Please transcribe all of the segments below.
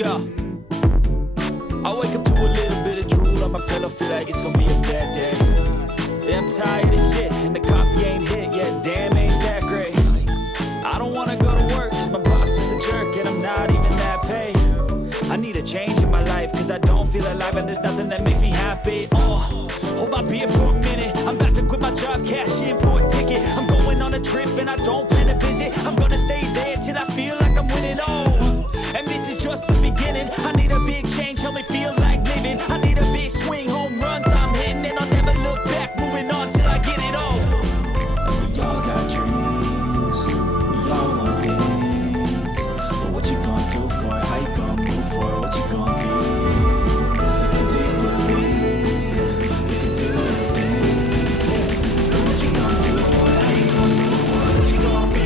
go. I wake up to a little bit of drool on my pillow, feel like it's gonna be a bad day. Yeah, I'm tired of shit, and the coffee ain't hit yet, damn, ain't that great. I don't wanna go to work, cause my boss is a jerk, and I'm not even that paid. I need a change in my life, cause I don't feel alive, and there's nothing that makes me happy. Oh, hold my beer for a minute, I'm about to quit my job, cash in for a ticket. I'm going on a trip, and I don't plan to visit. I'm gonna stay there till I feel like I'm winning, oh. And this is just the beginning. I need a big change, help me feel like living. I need a big swing, home runs I'm hitting, and I'll never look back, moving on till I get it all. And we all got dreams, we all want things, but what you gonna do for it? How you gonna move for it? What you gonna be? And do you believe you can do anything? But what you gonna do for it? How you gonna move for it? What you gonna be?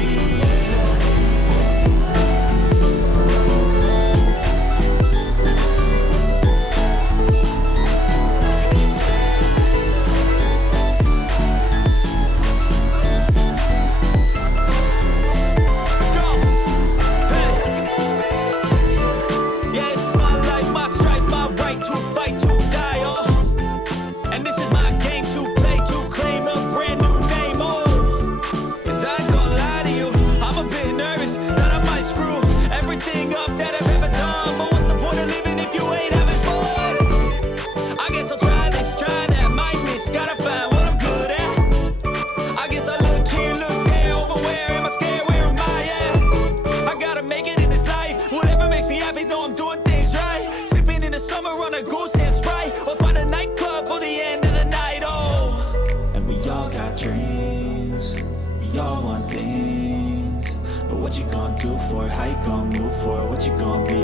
How you gonna move for it? What you gonna be?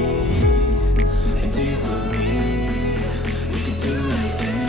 And do you believe you can do anything?